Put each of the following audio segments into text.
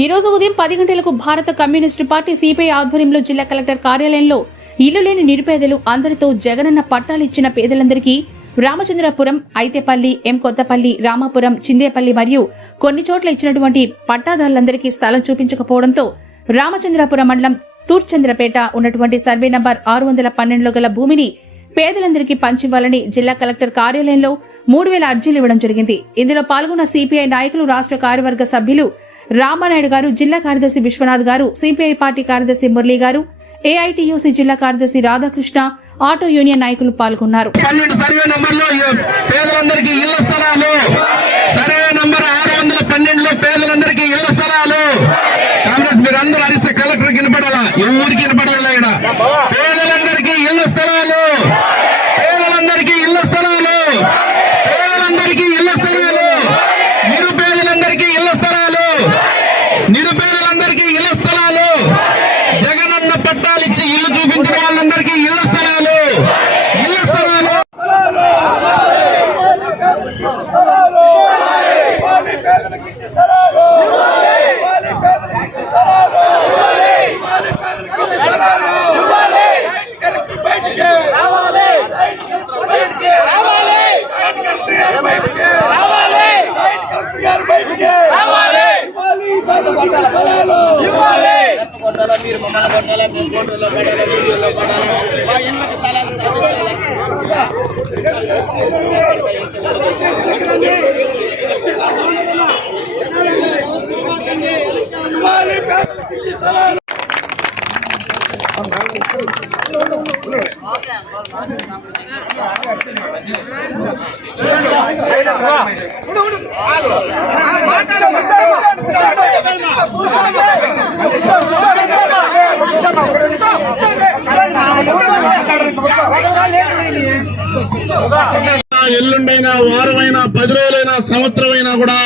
ఈ రోజు ఉదయం పది గంటలకు భారత కమ్యూనిస్టు పార్టీ సిపిఐ ఆధ్వర్యంలో జిల్లా కలెక్టర్ కార్యాలయంలో ఇల్లు లేని నిరుపేదలు అందరితో జగనన్న పట్టాలు ఇచ్చిన పేదలందరికీ రామచంద్రపురం ఐతేపల్లి ఎం కొత్తపల్లి రామాపురం చిందేపల్లి మరియు కొన్ని చోట్ల ఇచ్చినటువంటి పట్టాదారులందరికీ స్థలం చూపించకపోవడంతో రామచంద్రపురం మండలం తూర్చంద్రపేట ఉన్నటువంటి సర్వే నంబర్ ఆరు వందల పన్నెండులో గల భూమిని పేదలందరికీ పంచివ్వాలని జిల్లా కలెక్టర్ కార్యాలయంలో మూడు వేల అర్జీలు ఇవ్వడం జరిగింది. ఇందులో పాల్గొన్న సిపిఐ నాయకులు రాష్ట్ర కార్యవర్గ సభ్యులు రామానాయుడు గారు జిల్లా కార్యదర్శి విశ్వనాథ్ గారు సిపిఐ పార్టీ కార్యదర్శి మురళీ గారు ఏఐటియూసీ జిల్లా కార్యదర్శి రాధాకృష్ణ ఆటో యూనియన్ నాయకులు పాల్గొన్నారు పన్నెండు సర్వే నంబర్లో పేదలందరికీ ఇళ్ళ స్థలాలు సర్వే నంబర్ ఆరు వందల పన్నెండులో పేదలందరికీ ఇళ్ళ స్థలాలు కాంగ్రెస్ మీరు అందరూ అరిస్తే కలెక్టర్ వినపడాలా ఎవరికి వినపడాలా ఇక్కడ పేదలందరికీ ఇళ్ళ స్థలాలు పేదలందరికీ ఇళ్ళ స్థలాలు పేదలందరికీ ఇళ్ళ స్థలాలు నిరుపేదలందరికీ ఇళ్ళ స్థలాలు నిరుపేదలందరికీ ఇళ్ళ స్థలాలు జగనన్న పట్టాలిచ్చి ఇల్లు చూపించిన వాళ్ళందరికీ ఇళ్ళ స్థలాలు ఇళ్ళ స్థలాలు కొట్టాలా మీరు మమ్మల్ని కొట్టాలా మేము ఫోటోలో పడాలా వీడియోలో పడాలా మా ఇళ్ళకి తలాలు ఎల్లుండైనా వారమైనా పది రోజులైనా సంవత్సరమైనా కూడా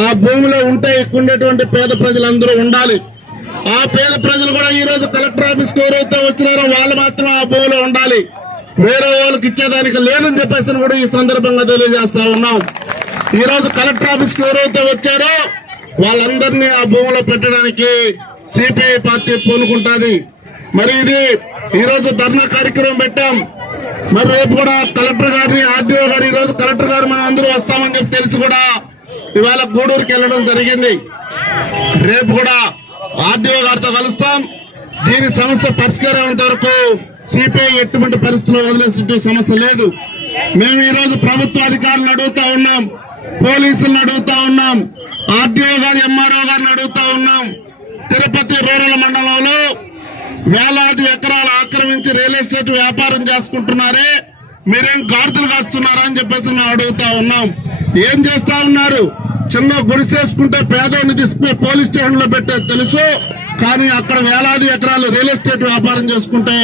ఆ భూమిలో ఉంటే ఎక్కుండేటువంటి పేద ప్రజలందరూ ఉండాలి. ఆ పేద ప్రజలు కూడా ఈ రోజు కలెక్టర్ ఆఫీస్కి ఎవరైతే వచ్చినారో వాళ్ళు మాత్రం ఆ భూమిలో ఉండాలి. వేరే వాళ్ళకి ఇచ్చేదానికి లేదని చెప్పేసి కూడా ఈ సందర్భంగా తెలియజేస్తా ఉన్నాం. ఈ రోజు కలెక్టర్ ఆఫీస్కి ఎవరైతే వచ్చారో వాళ్ళందరినీ ఆ భూమిలో పెట్టడానికి సిపిఐ పార్టీ పూనుకుంటుంది. మరి ఇది ఈ రోజు ధర్నా కార్యక్రమం పెట్టాం. మరి రేపు కూడా కలెక్టర్ గారిని ఆర్డీఓ గారు ఈ రోజు కలెక్టర్ గారు మనం అందరూ వస్తామని చెప్పి తెలిసి కూడా ఇవాళ గూడూరుకి వెళ్ళడం జరిగింది. రేపు కూడా ఆర్డీఓ గారితో కలుస్తాం. దీని సమస్య పరిష్కారం వరకు సిపిఐ ఎటువంటి పరిస్థితుల్లో వదిలేసినటువంటి సమస్య లేదు. మేము ఈరోజు ప్రభుత్వ అధికారులను అడుగుతా ఉన్నాం. పోలీసులను అడుగుతా ఉన్నాం. ఆర్డీఓ గారు ఎంఆర్ఓ గారిని అడుగుతా ఉన్నాం. తిరుపతి రూరల్ మండలంలో వేలాది ఎకరాలు ఆక్రమించి రియల్ ఎస్టేట్ వ్యాపారం చేసుకుంటున్నారే. మీరేం గాడుతులు కాస్తున్నారా అని చెప్పేసి మేము అడుగుతా ఉన్నాం. ఏం చేస్తా ఉన్నారు? చిన్న గుడిసేసుకుంటే పేదోడిని తీసుకుని పోలీస్ స్టేషన్లో పెట్టేది తెలుసు. కానీ అక్కడ వేలాది ఎకరాలు రియల్ ఎస్టేట్ వ్యాపారం చేసుకుంటే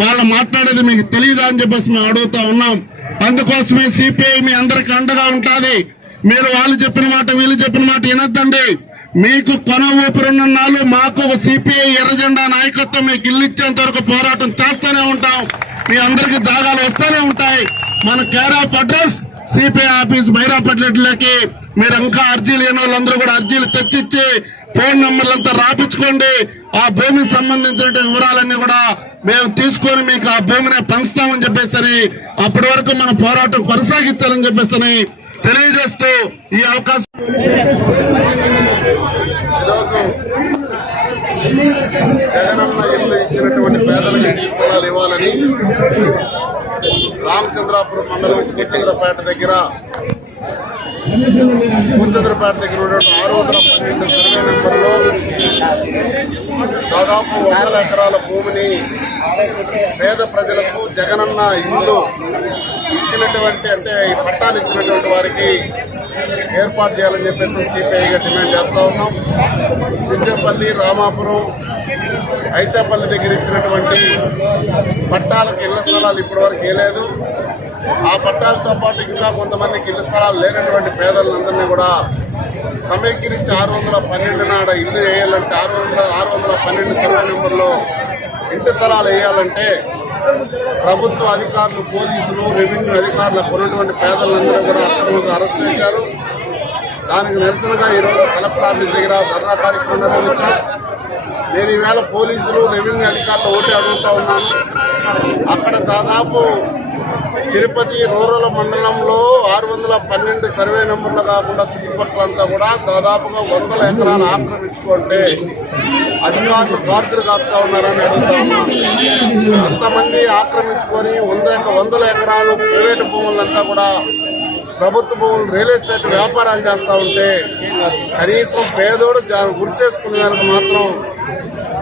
వాళ్ళు మాట్లాడేది మీకు తెలియదా అని చెప్పేసి మేము అడుగుతా ఉన్నాం. అందుకోసమే సిపిఐ మీ అందరికి అండగా ఉంటుంది. మీరు వాళ్ళు చెప్పిన మాట వీళ్ళు చెప్పిన మాట వినొద్దండి. మీకు కొన ఊపిరున్న నాళ్ళు మాకు సిపిఐ ఎర్రజెండా నాయకత్వం మీకు ఇల్లు ఇచ్చేంత వరకు పోరాటం చేస్తూనే ఉంటాం. మీ అందరికి జాగాలు వస్తూనే ఉంటాయి. మన care of address CPI office బైరాపట్లకి మీరు ఇంకా అర్జీలు లేని వాళ్ళందరూ కూడా అర్జీలు తెచ్చిచ్చి ఫోన్ నంబర్లంతా రాపించుకోండి. ఆ భూమికి సంబంధించిన వివరాలన్నీ కూడా మేము తీసుకొని మీకు ఆ భూమిని పంచుతామని చెప్పేసి అప్పటి వరకు మన పోరాటం కొనసాగించాలని చెప్పేసి తెలియజేస్తూ ఈ అవకాశం జగనన్న ఇల్లు ఇచ్చినటువంటి పేదలకు ఇంటి స్థలాలు ఇవ్వాలని రామచంద్రాపురం మండలం కూచంద్రపేట దగ్గర కూచంద్రపేట దగ్గర ఉన్నటువంటి ఆరు వందల పన్నెండు సర్వే నెంబర్లో దాదాపు వందల ఎకరాల భూమిని పేద ప్రజలకు జగనన్న ఇల్లు ఇచ్చినటువంటి అంటే ఈ పట్టాలు ఇచ్చినటువంటి వారికి ఏర్పాటు చేయాలని చెప్పేసి సిపిఐగా డిమాండ్ చేస్తూ ఉన్నాం. సింగపల్లి రామాపురం ఐతేపల్లి దగ్గర ఇచ్చినటువంటి పట్టాలకు ఇళ్ళ స్థలాలు ఇప్పటివరకు వేయలేదు ఆ పట్టాలతో పాటు ఇంకా కొంతమందికి ఇళ్ళ స్థలాలు లేనటువంటి పేదలందరినీ కూడా సమీకరించి ఆరు వందల పన్నెండు నాడ ఇల్లు వేయాలంటే ఆరు వందల ఆరు వందల పన్నెండు సర్వే నెంబర్లో ఇంటి స్థలాలు వేయాలంటే ప్రభుత్వ అధికారులు పోలీసులు రెవెన్యూ అధికారులకు ఉన్నటువంటి పేదలందరూ కూడా అక్రమంగా అరెస్ట్ చేశారు. దానికి నిరసనగా ఈరోజు కలెక్టర్ ఆఫీస్ దగ్గర ధర్నా కార్యక్రమం నిర్వహించాం. నేను ఈవేళ పోలీసులు రెవెన్యూ అధికారులు ఓటి అడుగుతా ఉన్నాను. అక్కడ దాదాపు తిరుపతి రూరల్ మండలంలో ఆరు వందల పన్నెండు సర్వే నెంబర్లు కాకుండా చుట్టుపక్కలంతా కూడా దాదాపుగా వందల ఎకరాలు ఆక్రమించుకుంటే అధికారులు గార్దులు కాస్తా ఉన్నారని అడుగుతా ఉన్నాను అంతమంది ఆక్రమించుకొని వంద వందల ఎకరాలు ప్రైవేటు భూములంతా కూడా ప్రభుత్వ భూములు రియల్ ఎస్టేట్ వ్యాపారాలు చేస్తూ ఉంటే కనీసం పేదోడు జా- గురి చేసుకునే దానికి మాత్రం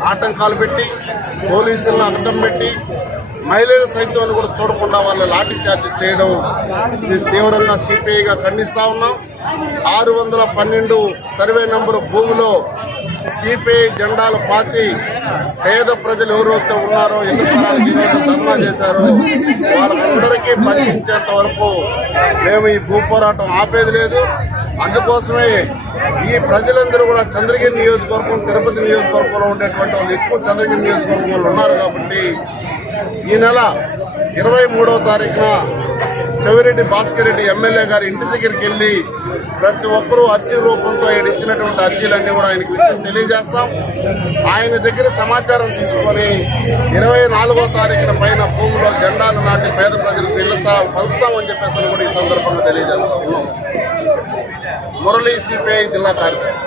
ఆటంకాలు పెట్టి పోలీసులను అడ్డం పెట్టి మహిళలు సైతం కూడా చూడకుండా వాళ్ళ లాఠీ చార్జ్ చేయడం ఇది తీవ్రంగా సిపిఐగా ఖండిస్తా ఉన్నాం. ఆరు వందల పన్నెండు సర్వే నెంబర్ భూమిలో సిపిఐ జెండాలు పాతి పేద ప్రజలు ఎవరైతే ఉన్నారో ఇళ్ళ స్థలాలకు ఈరోజు ధర్నా చేశారో వాళ్ళందరికీ పండించేంత వరకు మేము ఈ భూ పోరాటం ఆపేది లేదు. అందుకోసమే ఈ ప్రజలందరూ కూడా చంద్రగిరి నియోజకవర్గం తిరుపతి నియోజకవర్గంలో ఉండేటువంటి వాళ్ళు ఎక్కువ చంద్రగిరి నియోజకవర్గం వాళ్ళు ఉన్నారు కాబట్టి ఈ నెల ఇరవై మూడవ తారీఖున చెవిరెడ్డి భాస్కర్ రెడ్డి ఎమ్మెల్యే గారి ఇంటి దగ్గరికి వెళ్ళి ప్రతి ఒక్కరూ అర్జీ రూపంతో ఆయన ఇచ్చినటువంటి అర్జీలన్నీ కూడా ఆయనకు విషయం తెలియజేస్తాం. ఆయన దగ్గర సమాచారం తీసుకొని ఇరవై నాలుగో తారీఖున పైన భూమిలో జెండాలు నాటి పేద ప్రజలకు ఇళ్ళ స్థలాలు పంచుతామని చెప్పేసి కూడా ఈ సందర్భంగా తెలియజేస్తా ఉన్నాం. మురళీ సిపిఐ జిల్లా కార్యదర్శి.